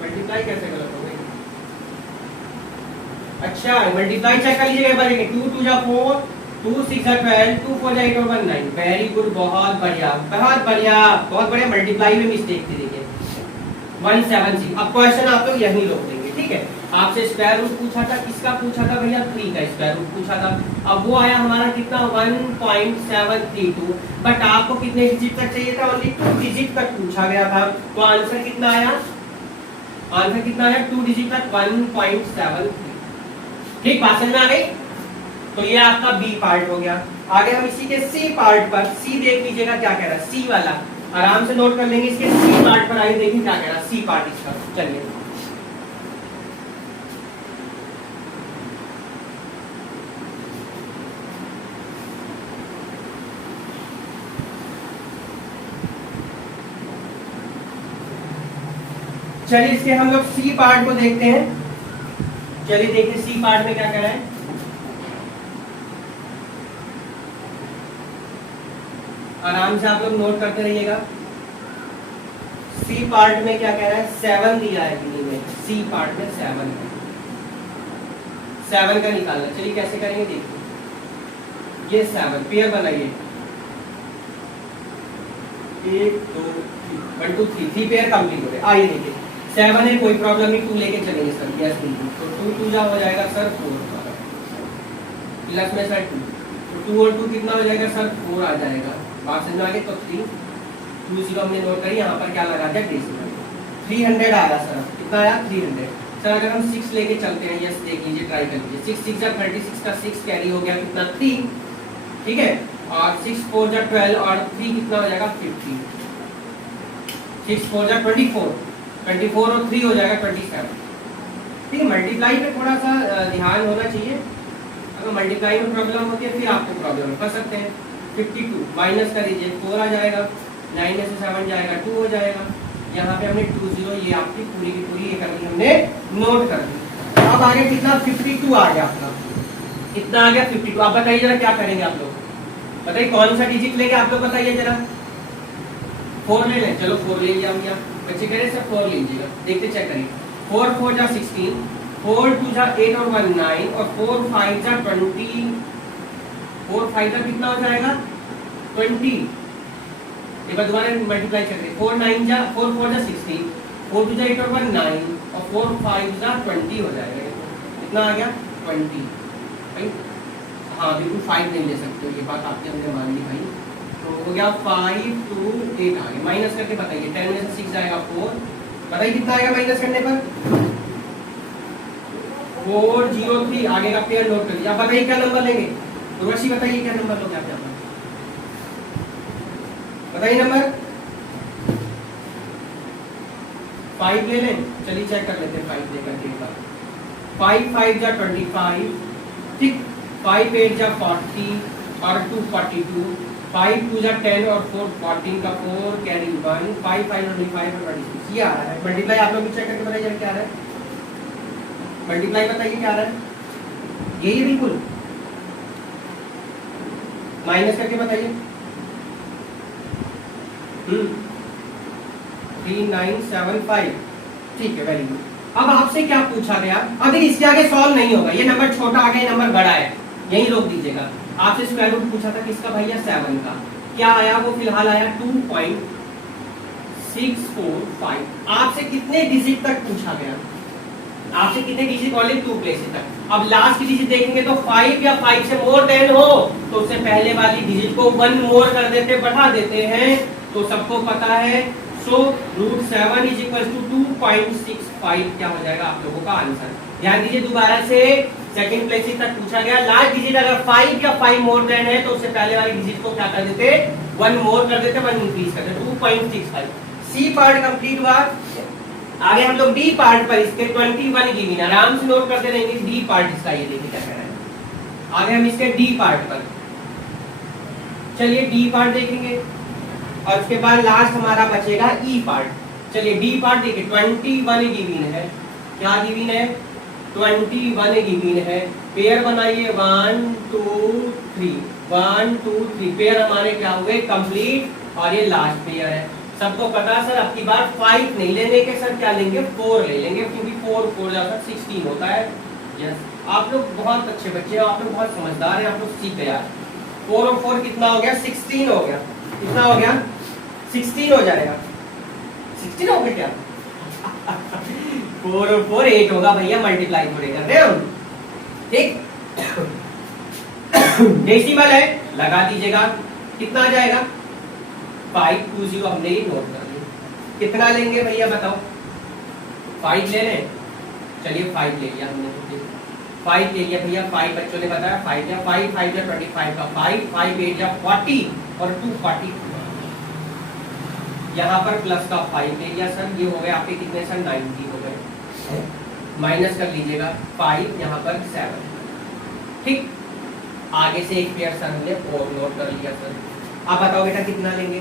मल्टीप्लाई कैसे गलत हो गई, अच्छा मल्टीप्लाई चेक कर लीजिएगा, बार 2 2 जा 4, 2 6 जा 12, 2 4 जा 8 और 1 9। वेरी गुड, बहुत बढ़िया बहुत बढ़िया बहुत बढ़िया। मल्टीप्लाई में मिस्टेक थी, देखिए 176। अब क्वेश्चन आप लोग यहीं रोक देंगे, ठीक है। आपसे स्क्वायर रूट पूछा था, किसका पूछा था भैया, 3 का स्क्वायर रूट पूछा था। अब वो आया हमारा कितना, 1.732, बट आपको कितने डिजिट तक चाहिए था, ओनली 2 डिजिट तक पूछा गया था। तो आंसर कितना आया, आंसर कितना आया, 2 डिजिट तक 1.73। ठीक, बात समझ में आ गई। तो ये आपका बी पार्ट हो गया। आगे हम इसी के सी पार्ट पर, सी देख लीजिएगा क्या कह रहा है, सी वाला आराम से नोट कर लेंगे। इसके सी पार्ट पर आइए, देखिए क्या कह रहा है सी पार्ट इसका। चलिए चलिए इसके हम लोग सी पार्ट को देखते हैं। चलिए देखिए सी पार्ट में क्या कह रहा है। आराम से आप लोग नोट करते रहिएगा। सी पार्ट में क्या कह रहा है, 7 दिया है किन्हीं में, सी पार्ट में 7 है, 7 का निकालना। चलिए कैसे करेंगे देखिए, ये 7 पेयर बनाइए, 1 2 1 2 3 3 पेयर कंप्लीट हो गए। आइए देखिए 7 है, कोई प्रॉब्लम नहीं, 2 लेके चलेंगे सर। यस बिल्कुल, तो 2 2 जा हो जाएगा सर 4 प्लस में सर 2, तो 2 और 2 कितना हो जाएगा सर 4 आ जाएगा। बात समझ में आ गई। तो 3 2 0 हमने नोट करी, यहाँ पर क्या लगा दिया डेसिमल। 300 आया सर, कितना आया 300। सर अगर हम 6 लेके चलते हैं, यस देख लीजिए, ट्राई कर लीजिए। 6 6 जा 36 का 6 कैरी हो गया कितना 3, ठीक है। और 6 4 जा 12 और 3 कितना हो जाएगा 15, 6 4 जा 24, 24 और 3 हो जाएगा 27, ठीक है। मल्टीप्लाई पे थोड़ा सा ध्यान होना चाहिए, अगर मल्टीप्लाई में प्रॉब्लम होती है फिर आपको प्रॉब्लम में फंस सकते हैं। 52 माइनस कर दीजिए 4 आ जाएगा, 9 में से 7 जाएगा 2 हो जाएगा। यहाँ पे हमने 2 0, ये आपकी पूरी की पूरी ये करनी हमने नोट कर दी। अब आगे कितना 52 आ गया आपका, कितना आ गया 52। आप बताइए जरा क्या करेंगे आप लोग, बताइए कौन सा डिजिट लेंगे आप लोग, बताइए जरा। 4 ले लें, चलो 4 ले लिया हम, यहाँ बच्चे कह रहे हैं सर 4 लीजिएगा, देखते चेक करिए। 4 4 जा 16, 4 2 जा 8 और 1 9 और 4 5 जा 20, 4 5 जा कितना हो जाएगा 20। एक बार दोबारा मल्टीप्लाई कर रहे, 4 9 जा 4 4 जा 16, 4 2 जा 8 और 1 9 और 4 5 जा 20 हो जाएगा। कितना आ गया 20 भाई। हाँ बिल्कुल 5 नहीं ले सकते हो, ये बात आपने हमने मान ली भाई। तो हो गया 5 2 8 आ गया। माइनस करके बताइए, 10 में से 6 जाएगा 4, बताइए कितना आएगा माइनस करने पर 4 0 3। आगे का पेयर नोट कर लीजिए। आप बताइए क्या नंबर लेंगे, उर्वशी बताइए क्या नंबर लोगे आप, यहाँ बताइए नंबर। 5 ले लें, चलिए चेक कर लेते हैं 5 लेकर के। 5 5 जा 25, ठीक। 5 8 जा 40 और 2 42, 5 2 जा 10 और 4 14 का 4 कैरी 1, 5 5 और 25 और 26 ये आ रहा है। मल्टीप्लाई आप लोग चेक करके बताइए क्या आ रहा है, मल्टीप्लाई बताइए क्या आ रहा है, यही बिल्कुल। माइनस करके बताइए 3975, ठीक है वेरी गुड। अब आपसे क्या पूछा गया, अगर इसके आगे सॉल्व नहीं होगा, ये नंबर छोटा आ गया, नंबर बड़ा है, यही रोक दीजिएगा। आपसे स्क्वायर रूट पूछा था किसका भैया 7 का, क्या आया वो फिलहाल आया 2.645। आपसे कितने डिजिट तक पूछा गया, आपसे कितने डिजिट वाले 2 प्लेसेस तक। अब लास्ट की डिजिट देखेंगे तो 5 या 5 से मोर देन हो तो उससे पहले वाली डिजिट को 1 मोर कर देते, बढ़ा देते हैं, तो सबको पता है। सो √7 = 2.65 क्या हो जाएगा आप लोगों का आंसर। ध्यान दीजिए दोबारा से, सेकंड प्लेसेस तक पूछा गया, लास्ट डिजिट अगर 5 या 5 मोर देन है तो उससे पहले वाली डिजिट को क्या कर देते 1 मोर कर देते, 1 इंक्रीज कर देते, 2.65। सी पार्ट कंप्लीट हुआ। आगे हम लोग डी पार्ट पर इसके 21 गिवन, आराम से नोट करते रहेंगे। डी पार्ट इसका ये देखिए क्या कह रहा है। आगे हम इसके डी पार्ट पर, चलिए डी पार्ट देखेंगे और उसके बाद लास्ट हमारा बचेगा ई पार्ट। चलिए डी पार्ट देखिए 21 गिवन है, क्या गिवन है 21 गिवन है। पेयर बनाइए 1 2 3, 1 2 3 पेयर हमारे क्या हुए कंप्लीट, और ये लास्ट पेयर है। सबको पता सर अब की बार 5 नहीं लेने के, सर क्या लेंगे 4 ले लेंगे, क्योंकि 4 4 जाता 16 होता है। यस आप लोग बहुत अच्छे बच्चे हैं, आप लोग बहुत समझदार हैं, आप लोग सीख गए यार। 4 और 4 कितना हो गया 16 हो गया, कितना हो गया 16 हो जाएगा, 16 हो गया क्या 4 और 4 8 होगा भैया, मल्टीप्लाई थोड़े कर रहे हो, ठीक। डेसिमल है लगा दीजिएगा, कितना आ जाएगा 520 हमने ही नोट कर लिया। कितना लेंगे भैया बताओ, 5 ले लें, चलिए 5 ले लिया हमने, 5 ले लिया भैया। 5 बच्चों ने बताया 5 या 5 5 या 25 का 5 5 8 या 40 और 2 40। यहाँ पर प्लस का 5 ले लिया सर, ये हो गए आपके कितने सर 90 हो गए। माइनस कर लीजिएगा 5, यहाँ पर 7, ठीक। आगे से एक पेयर सर हमने और नोट कर लिया सर। आप बताओ बेटा कितना लेंगे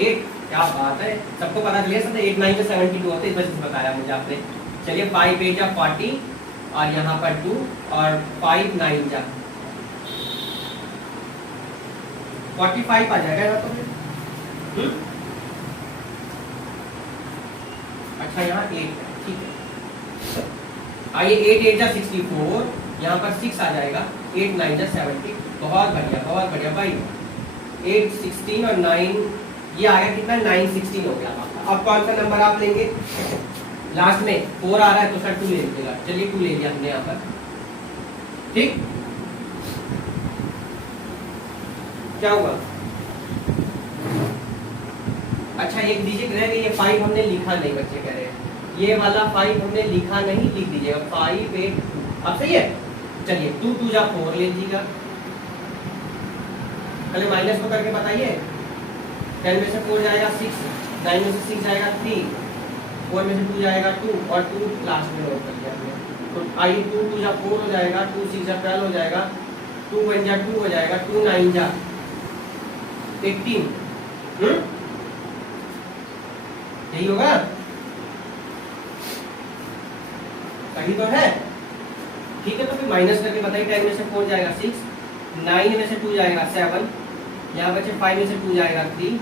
8, क्या बात है, सबको पता चलिए सब 8 9 में 72 होते हैं, बस बताया मुझे आपने। चलिए 5 8 जा 40 और यहाँ पर 2 और 5 9 जा 45 आ जाएगा यहाँ पर। अच्छा यहाँ 8 है, ठीक है। आइए 8 8 जा 64, यहाँ पर 6 आ जाएगा, 8 9 जा 70। बहुत बढ़िया भाई। 8 16 और 9 ये आ गया कितना, 9 16 हो गया आपका। अब कौन सा नंबर आप लेंगे, लास्ट में 4 आ रहा है तो सर 2 ले लीजिएगा। चलिए 2 ले लिया हमने यहाँ पर, ठीक। क्या हुआ, अच्छा एक डिजिट रह गई है, 5 हमने लिखा नहीं, बच्चे कह रहे हैं ये वाला 5 हमने लिखा नहीं, लिख दीजिएगा 5 8। अब सही है, चलिए 2 2 जा 4 ले लीजिएगा। पहले माइनस को करके बताइए, 10 में से 4 जाएगा 6, 9 में से 6 जाएगा 3, 4 में से 2 जाएगा 2 और 2 लास्ट में नोट कर दिया हमने। तो आइए 2 2 जा 4 हो जाएगा, 2 6 जा 12 हो जाएगा, 2 1 जा 2 हो जाएगा, 2 9 जा 18। यही होगा, सही तो है, ठीक है। तो फिर माइनस करके बताइए, 10 में से 4 जाएगा 6, 9 में से 2 जाएगा 7, यहाँ बचे 5 में से 2 जाएगा 3,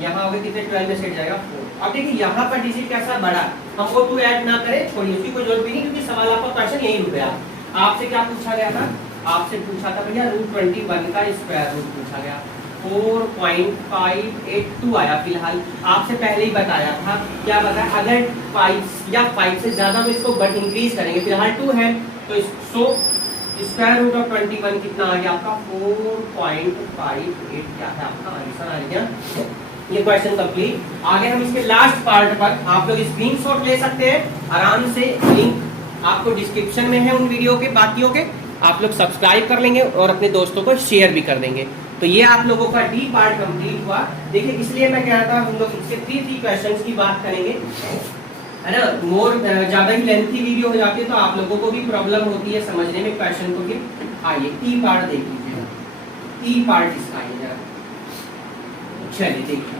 यहाँ हो गए कितने, 12 में से जाएगा 4। अब देखिए यहाँ पर डिजिट कैसा बढ़ा, हम वो 2 ऐड ना करें, छोड़िए, उसकी कोई जरूरत भी नहीं, क्योंकि सवाल आपका क्वेश्चन यही रुक गया। आपसे क्या पूछा गया था, आपसे पूछा था भैया √21 का स्क्वायर रूट पूछा गया, 4.582 आया। फिलहाल आपसे पहले ही बताया था, क्या बताया, अगर 5 या 5 से ज्यादा तो इसको बट इंक्रीज करेंगे, फिलहाल 2 है तो स्क्वायर रूट ऑफ 21 कितना आ गया आपका, 4.58 क्या है आपका आंसर आ गया। ये क्वेश्चन कंप्लीट। आगे हम इसके लास्ट पार्ट पर आप लोग स्क्रीनशॉट ले सकते हैं आराम से, लिंक आपको डिस्क्रिप्शन में है उन वीडियो के, बाकियों के आप लोग सब्सक्राइब कर लेंगे और अपने दोस्तों को शेयर भी कर देंगे। तो ये आप लोगों का डी पार्ट कंप्लीट हुआ। देखिए इसलिए मैं कह रहा था हम लोग इसके 3 क्वेश्चंस की बात करेंगे, है ना। मोर ज्यादा ही लेंथी वीडियो हो जाती है तो आप लोगों को भी प्रॉब्लम होती है समझने में क्वेश्चन को। भी आइए ई पार्ट देख लीजिए, ई पार्ट इसका है जरा, चलिए देखिए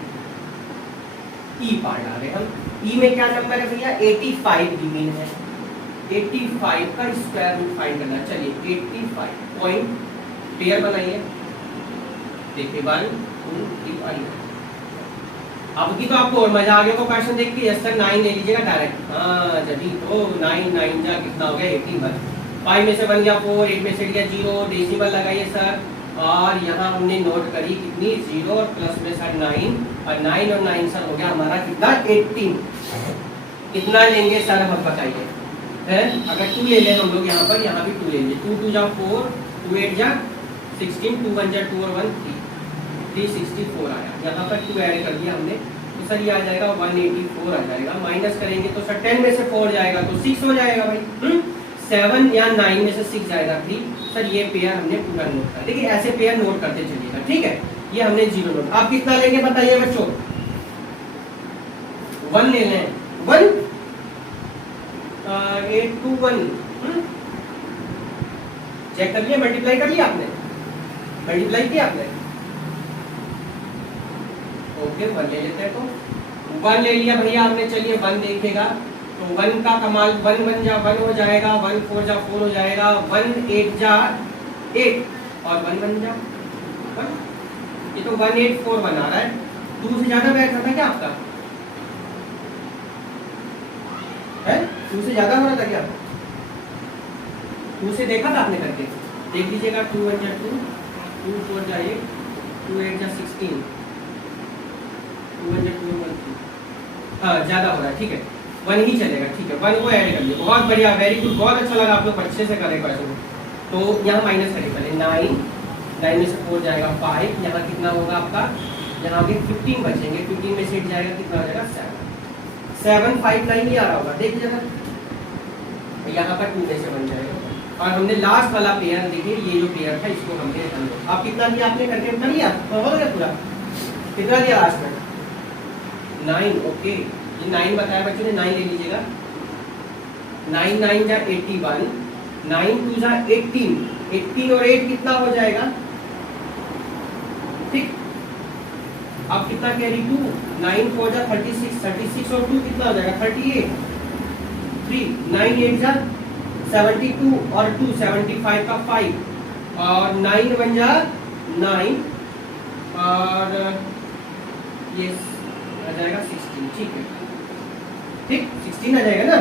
ई पार्ट आ गए हम। ई में क्या नंबर है भैया, 85 गिवन है, 85 का स्क्वायर रूट फाइंड करना। चलिए 85 पॉइंट पेयर बनाइए, देखिए 1 2 3 अब की तो आपको और मजा आ गया, क्वेश्चन देख के यस सर 9 ले लीजिएगा डायरेक्ट। हाँ जल्दी तो 9 9 जा कितना हो गया 81, 5 में से बन गया 4, 8 में से गया 0, डेसिमल लगाइए सर, और यहाँ हमने नोट करी कितनी 0 और प्लस में सर 9 और 9 और 9 सर हो गया हमारा कितना 18। कितना लेंगे सर हम बताइए, है अगर 2 ले लें हम लोग यहाँ पर, यहाँ भी 2 लेंगे, 2 2 जा 4, 2 8 जा 16, 2 1 जा 2 और 1 3, 364 आया। यहाँ पर 2 ऐड कर दिया हमने तो सर ये आ जाएगा 184 आ जाएगा। माइनस करेंगे तो सर 10 में से 4 जाएगा तो 6 हो जाएगा भाई। 7 या 9 में से 6 जाएगा 3। सर ये पेयर हमने पूरा नोट कर, देखिए ऐसे पेयर नोट करते चलिएगा, ठीक है। ये हमने 0 नोट। आप कितना लेंगे बताइए बच्चों, 1 ले लें, 1 8 2 1 चेक कर लिया, मल्टीप्लाई कर लिया आपने, मल्टीप्लाई किया आपने, ओके 1 ले लेते हैं। तो 1 ले लिया भैया आपने, चलिए 1 देखेगा तो 1 का कमाल, 1 1 जा 1 हो जाएगा, 1 4 जा 4 हो जाएगा, 1 8 जा 8 और 1 1 जा 1। ये तो 1 8 4 1 आ रहा है। 2 से ज्यादा बैठ था क्या आपका, है 2 से ज्यादा हो रहा था क्या, 2 से देखा था आपने करके, देख लीजिएगा। 2 1 जा 2, 2 4 जा 8, 2 8 जा 16, 2 1 जा 2 1 3, हाँ ज्यादा हो रहा है, ठीक है 1 ही चलेगा, ठीक है 1 को ऐड कर लिया, बहुत बढ़िया, वेरी गुड, बहुत अच्छा लगा, आप लोग अच्छे से करें क्वेश्चन। तो यहाँ माइनस करें पहले, 9 में से 4 जाएगा 5, यहाँ कितना होगा आपका, यहाँ भी 15 बचेंगे, 15 में से जाएगा कितना हो जाएगा 7 5 9 ही आ रहा होगा, देख लीजिएगा यहाँ पर 2 में से बन जाएगा। और हमने लास्ट वाला पेयर देखिए, ये जो पेयर था इसको हमने, आप कितना दिया आपने करके उतना लिया, हो गया पूरा, कितना दिया लास्ट में 9, ओके ये 9 बताया बच्चों ने, 9 ले लीजिएगा। 9 9 जा 81, 9 2 जा 18, 18 और 8 कितना हो जाएगा, ठीक अब कितना कैरी 2, 9 4 जा 36, 36 और 2 कितना हो जाएगा 38, 3 9 8 जा 72 और 2 75 का 5 और 9 बन जा 9 और ये आ जाएगा 16। ठीक है, ठीक 16 आ जाएगा ना,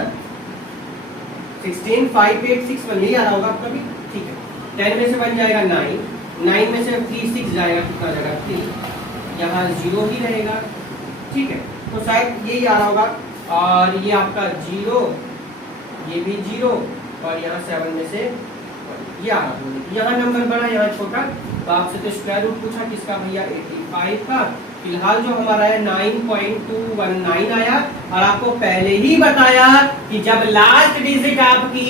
16 5 8 6 1 यही आ रहा होगा आपका भी। ठीक है, 10 में से बन जाएगा 9, 9 में से 3 6 जाएगा, कितना जाएगा 3, यहाँ 0 ही रहेगा। ठीक है, तो शायद यही आ रहा होगा और ये आपका 0, ये भी 0 और यहाँ 7 में से ये आ रहा होगा। यहाँ नंबर बड़ा यहाँ छोटा, तो आपसे तो स्क्वायर रूट पूछा किसका भैया 85 का। फिलहाल जो हमारा है 9.219 आया और आपको पहले ही बताया कि जब लास्ट डिजिट आपकी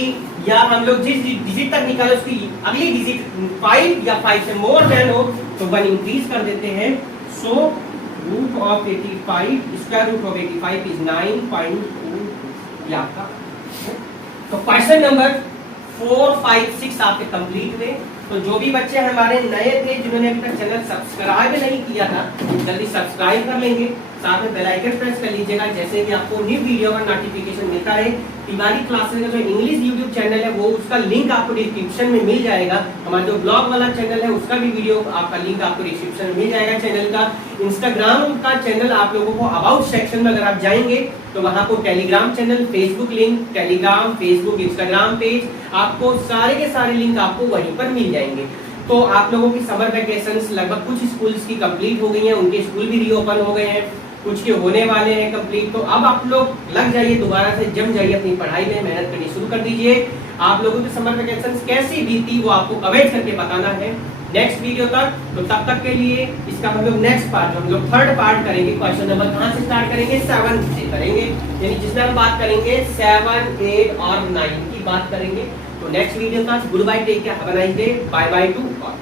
या हम लोग जिस डिजिट तक निकाले उसकी अगली डिजिट 5 या 5 से मोर देन हो तो 1 इंक्रीज कर देते हैं। So root of 85 square root of 85 is 9.2 ये आपका। तो क्वेश्चन नंबर 4 5 6 आपके कंप्लीट हुए। तो जो भी बच्चे हमारे नए थे जिन्होंने अभी तक चैनल सब्सक्राइब नहीं किया था जल्दी सब्सक्राइब कर लेंगे, साथ में बेल आइकन प्रेस कर लीजिएगा जैसे कि आपको न्यू वीडियो का नोटिफिकेशन मिलता है। तिवारी क्लासेस का जो इंग्लिश यूट्यूब चैनल है वो उसका लिंक आपको डिस्क्रिप्शन में मिल जाएगा। हमारा जो ब्लॉग वाला चैनल है उसका भी वीडियो आपका लिंक आपको डिस्क्रिप्शन में मिल जाएगा चैनल का। इंस्टाग्राम का चैनल आप लोगों को अबाउट सेक्शन में अगर आप जाएंगे तो वहां को Telegram channel, Facebook link, Telegram, Facebook, Instagram page, आपको सारे के सारे लिंक आपको वहीं पर मिल जाएंगे। तो आप लोगों की समर वैकेशंस लगभग कुछ स्कूल्स की कंप्लीट हो गई हैं, उनके स्कूल भी रीओपन हो गए हैं, कुछ के होने वाले हैं कंप्लीट। तो अब आप लोग लग जाइए, दोबारा से जम जाइए अपनी पढ़ाई में, मेहनत करनी शुरू कर दीजिए। आप लोगों की समर वैकेशंस कैसी बीती वो आपको कमेंट करके बताना है नेक्स्ट वीडियो तक। तो तब तक के लिए इसका हम लोग नेक्स्ट पार्ट, हम लोग थर्ड पार्ट करेंगे। क्वेश्चन नंबर कहाँ से स्टार्ट करेंगे? 7 से करेंगे, यानी जिसमें हम बात करेंगे 7 8 और 9 की बात करेंगे। तो नेक्स्ट वीडियो तक good bye, take care, have a nice day, bye bye to all.